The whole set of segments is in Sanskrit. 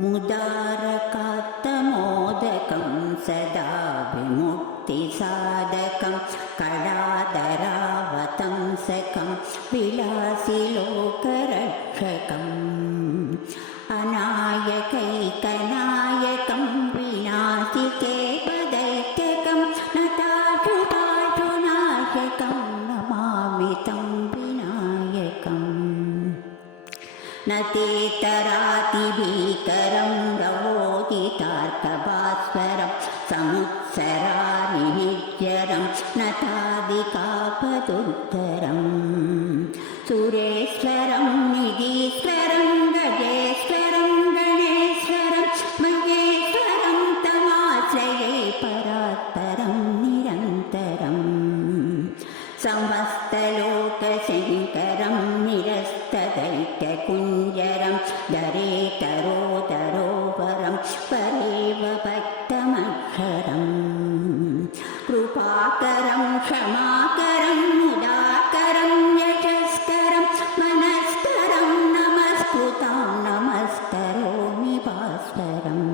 मुदारकात्तमोदकं सदा विमुक्तिसाधकं कडादरावतंसकं विलासिलोकरक्षकम् अनायकैकनायकं विनाशिकेपदैत्यकं नताशुपाशुनाशकं नमामि तं विनायकम् न तेतरातिभीकरं रवोदितार्कभास्वरं समुत्सरानिनित्यरं नतादिकापदुत्तरं सुरेश्वरं निधीश्वरं गजेश्वरं गणेश्वरं महेश्वरं तमाश्रये परात्परं निरन्तरम् समस्तलोकशङ्करं निरस्तदैत्यकुञ्जरं दरेतरोदरोवरं परेव भक्तमक्षरम् कृपाकरं क्षमाकरं मुदाकरं यशस्करं मनस्करं नमस्कृतां नमस्करोमि भास्वरम्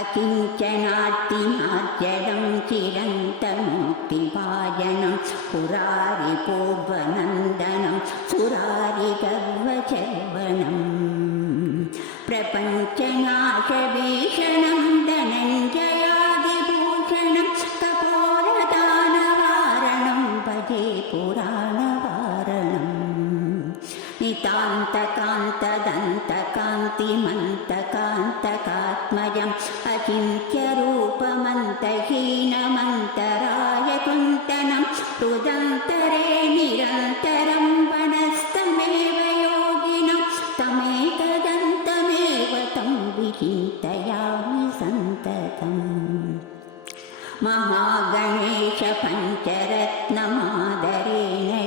अकिञ्चनार्तिनार्जनं चिरन्तमुक्तिभाजनं पुरारिपूर्वनन्दनं सुरारिगर्वचर्वणं प्रपञ्चनाशभीषणं धनञ्जयादिभूषणं कपोलदानवारणं भजे पुराणवारणम् नितान्तकान्तदन्तकान्तिमन्तकान्तकात्मजम् अचिन्त्यरूपमन्तहीनमन्तराय कुन्तनं हृदन्तरे निरन्तरं वनस्तमेव योगिनं तमेकदन्तमेव तं विचिन्तयामि सन्ततम् महागणेश पञ्चरत्नमादरेण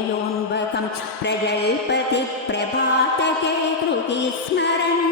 योन्वकं प्रजल्पति प्रभातके कृतिस्मरन्